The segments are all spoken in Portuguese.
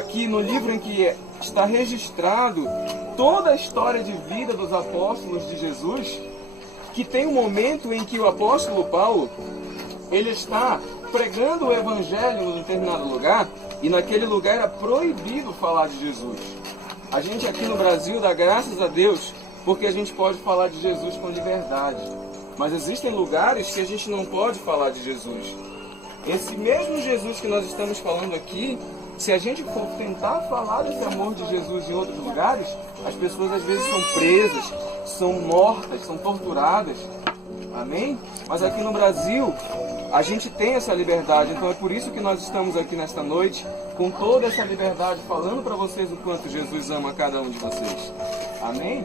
aqui no livro em que está registrado toda a história de vida dos apóstolos de Jesus, que tem um momento em que o apóstolo Paulo, ele está pregando o evangelho em um determinado lugar, e naquele lugar era proibido falar de Jesus. A gente aqui no Brasil dá graças a Deus, porque a gente pode falar de Jesus com liberdade. Mas existem lugares que a gente não pode falar de Jesus. Esse mesmo Jesus que nós estamos falando aqui, se a gente for tentar falar desse amor de Jesus em outros lugares, as pessoas às vezes são presas, são mortas, são torturadas. Amém? Mas aqui no Brasil, a gente tem essa liberdade. Então é por isso que nós estamos aqui nesta noite, com toda essa liberdade, falando para vocês o quanto Jesus ama cada um de vocês. Amém?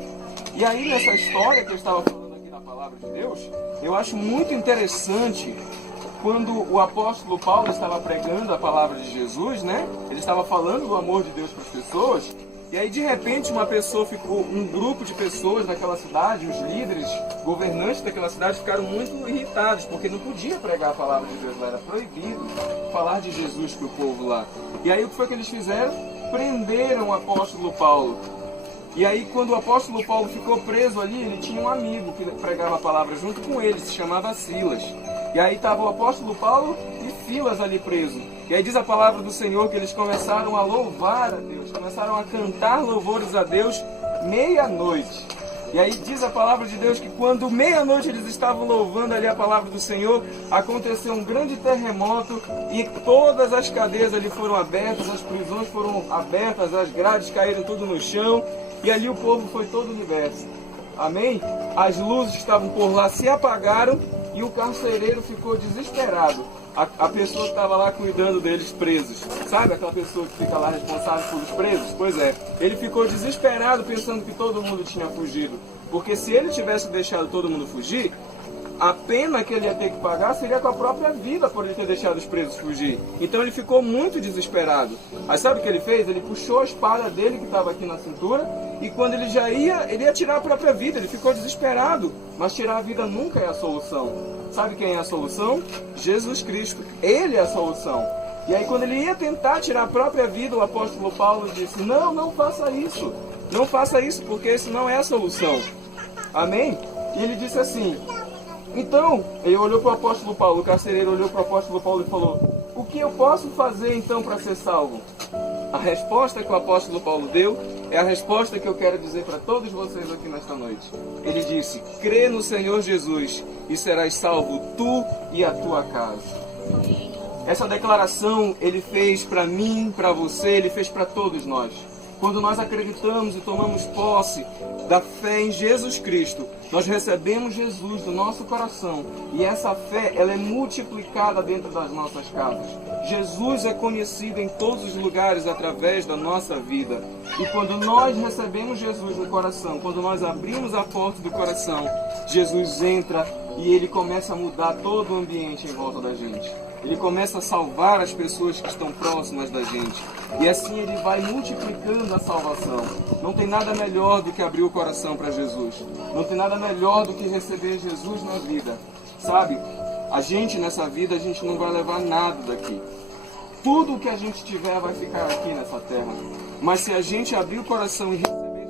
E aí nessa história que eu estava falando aqui na Palavra de Deus, eu acho muito interessante quando o apóstolo Paulo estava pregando a palavra de Jesus, né? Ele estava falando do amor de Deus para as pessoas. E aí de repente um grupo de pessoas daquela cidade, os líderes, governantes daquela cidade ficaram muito irritados, porque não podia pregar a palavra de Deus lá, era proibido falar de Jesus para o povo lá. E aí o que foi que eles fizeram? Prenderam o apóstolo Paulo. E aí quando o apóstolo Paulo ficou preso ali, ele tinha um amigo que pregava a palavra junto com ele, se chamava Silas. E aí estava o apóstolo Paulo e Silas ali preso. E aí diz a palavra do Senhor que eles começaram a louvar a Deus, começaram a cantar louvores a Deus meia-noite. E aí diz a palavra de Deus que quando meia-noite eles estavam louvando ali a palavra do Senhor, aconteceu um grande terremoto e todas as cadeias ali foram abertas, as prisões foram abertas, as grades caíram tudo no chão e ali o povo foi todo liberto. Amém? As luzes que estavam por lá se apagaram e o carcereiro ficou desesperado. A pessoa que estava lá cuidando deles presos, sabe aquela pessoa que fica lá responsável pelos presos? Pois é, ele ficou desesperado pensando que todo mundo tinha fugido. Porque se ele tivesse deixado todo mundo fugir, a pena que ele ia ter que pagar seria com a própria vida por ele ter deixado os presos fugir. Então ele ficou muito desesperado. Aí sabe o que ele fez? Ele puxou a espada dele que estava aqui na cintura e quando ele ia tirar a própria vida. Ele ficou desesperado. Mas tirar a vida nunca é a solução. Sabe quem é a solução? Jesus Cristo. Ele é a solução. E aí quando ele ia tentar tirar a própria vida, o apóstolo Paulo disse: não faça isso. Não faça isso, porque isso não é a solução. Amém? E ele disse assim... Então, ele olhou para o apóstolo Paulo, o carcereiro olhou para o apóstolo Paulo e falou: o que eu posso fazer então para ser salvo? A resposta que o apóstolo Paulo deu é a resposta que eu quero dizer para todos vocês aqui nesta noite. Ele disse: crê no Senhor Jesus e serás salvo tu e a tua casa. Essa declaração ele fez para mim, para você, ele fez para todos nós. Quando nós acreditamos e tomamos posse da fé em Jesus Cristo, nós recebemos Jesus do nosso coração e essa fé ela é multiplicada dentro das nossas casas. Jesus é conhecido em todos os lugares através da nossa vida. E quando nós recebemos Jesus no coração, quando nós abrimos a porta do coração, Jesus entra e ele começa a mudar todo o ambiente em volta da gente. Ele começa a salvar as pessoas que estão próximas da gente. E assim ele vai multiplicando a salvação. Não tem nada melhor do que abrir o coração para Jesus. Não tem nada melhor do que receber Jesus na vida. Sabe? A gente nessa vida, a gente não vai levar nada daqui. Tudo que a gente tiver vai ficar aqui nessa terra. Mas se a gente abrir o coração e receber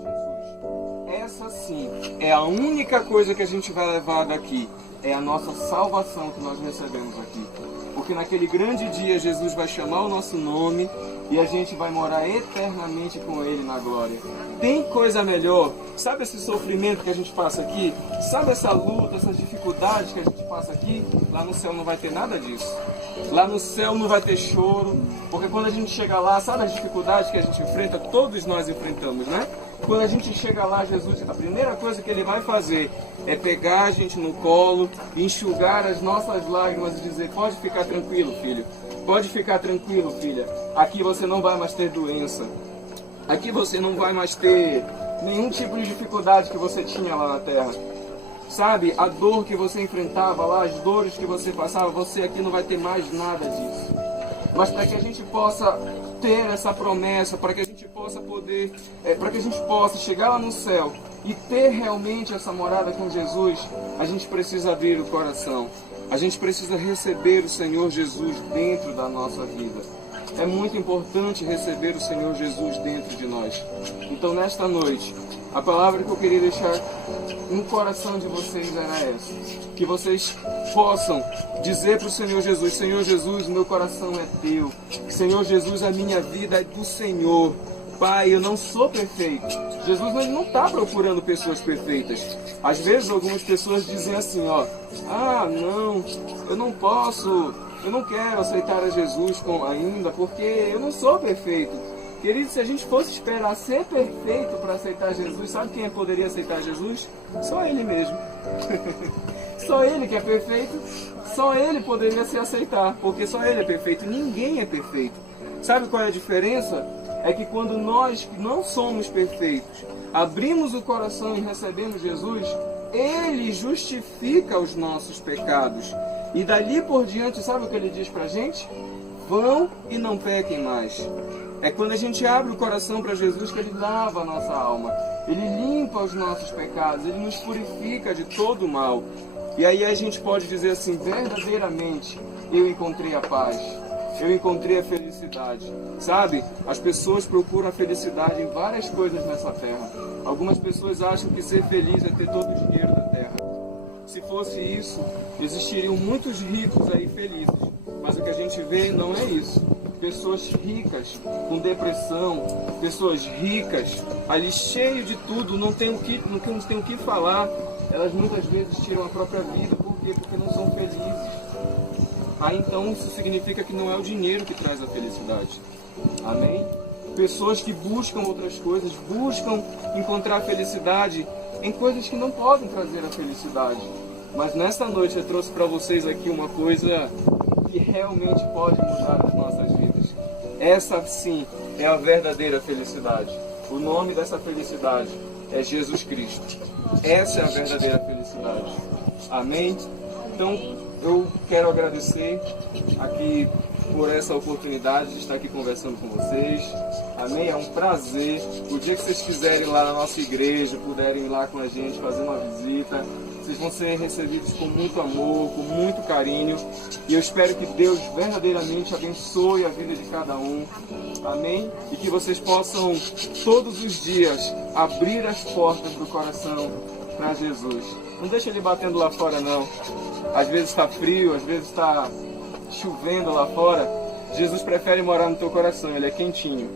Jesus, essa sim é a única coisa que a gente vai levar daqui. É a nossa salvação que nós recebemos aqui. Porque naquele grande dia Jesus vai chamar o nosso nome e a gente vai morar eternamente com Ele na glória. Tem coisa melhor? Sabe esse sofrimento que a gente passa aqui? Sabe essa luta, essas dificuldades que a gente passa aqui? Lá no céu não vai ter nada disso. Lá no céu não vai ter choro. Porque quando a gente chega lá, sabe as dificuldades que a gente enfrenta? Todos nós enfrentamos, né? Quando a gente chega lá, Jesus, a primeira coisa que Ele vai fazer é pegar a gente no colo, enxugar as nossas lágrimas e dizer: pode ficar tranquilo, filho. Pode ficar tranquilo, filha. Aqui você não vai mais ter doença. Aqui você não vai mais ter nenhum tipo de dificuldade que você tinha lá na terra. Sabe, a dor que você enfrentava lá, as dores que você passava, você aqui não vai ter mais nada disso. Mas para que a gente possa ter essa promessa, para que a gente possa para que a gente possa chegar lá no céu e ter realmente essa morada com Jesus, a gente precisa abrir o coração. A gente precisa receber o Senhor Jesus dentro da nossa vida. é muito importante receber o Senhor Jesus dentro de nós. Então, nesta noite, a palavra que eu queria deixar no coração de vocês era essa. Que vocês possam dizer para o Senhor Jesus: Senhor Jesus, o meu coração é teu. Senhor Jesus, a minha vida é do Senhor. Pai, eu não sou perfeito. Jesus não está procurando pessoas perfeitas. Às vezes algumas pessoas dizem assim, não, eu não posso, eu não quero aceitar a Jesus ainda, porque eu não sou perfeito. Querido, se a gente fosse esperar ser perfeito para aceitar Jesus, sabe quem poderia aceitar Jesus? Só Ele mesmo. Só Ele que é perfeito, só Ele poderia se aceitar, porque só Ele é perfeito, ninguém é perfeito. Sabe qual é a diferença? É que quando nós que não somos perfeitos, abrimos o coração e recebemos Jesus, Ele justifica os nossos pecados. E dali por diante, sabe o que Ele diz pra gente? Vão e não pequem mais. É quando a gente abre o coração para Jesus que Ele lava a nossa alma. Ele limpa os nossos pecados, Ele nos purifica de todo o mal. E aí a gente pode dizer assim, verdadeiramente, eu encontrei a paz. Eu encontrei a felicidade. Sabe? As pessoas procuram a felicidade em várias coisas nessa terra. Algumas pessoas acham que ser feliz é ter todo o dinheiro da terra. Se fosse isso, existiriam muitos ricos aí felizes. Mas o que a gente vê não é isso. Pessoas ricas, com depressão, pessoas ricas, ali cheio de tudo, não tem o que falar. Elas muitas vezes tiram a própria vida. Por quê? Porque não são felizes. Então isso significa que não é o dinheiro que traz a felicidade. Amém? Pessoas que buscam outras coisas, buscam encontrar felicidade em coisas que não podem trazer a felicidade. Mas nesta noite eu trouxe para vocês aqui uma coisa que realmente pode mudar as nossas vidas. Essa sim é a verdadeira felicidade. O nome dessa felicidade é Jesus Cristo. Essa é a verdadeira felicidade. Amém? Então, eu quero agradecer aqui por essa oportunidade de estar aqui conversando com vocês. Amém? É um prazer. O dia que vocês quiserem ir lá na nossa igreja, puderem ir lá com a gente, fazer uma visita, vocês vão ser recebidos com muito amor, com muito carinho. E eu espero que Deus verdadeiramente abençoe a vida de cada um. Amém? E que vocês possam, todos os dias, abrir as portas do coração para Jesus. Não deixa Ele batendo lá fora, não. Às vezes está frio, às vezes está chovendo lá fora. Jesus prefere morar no teu coração, Ele é quentinho.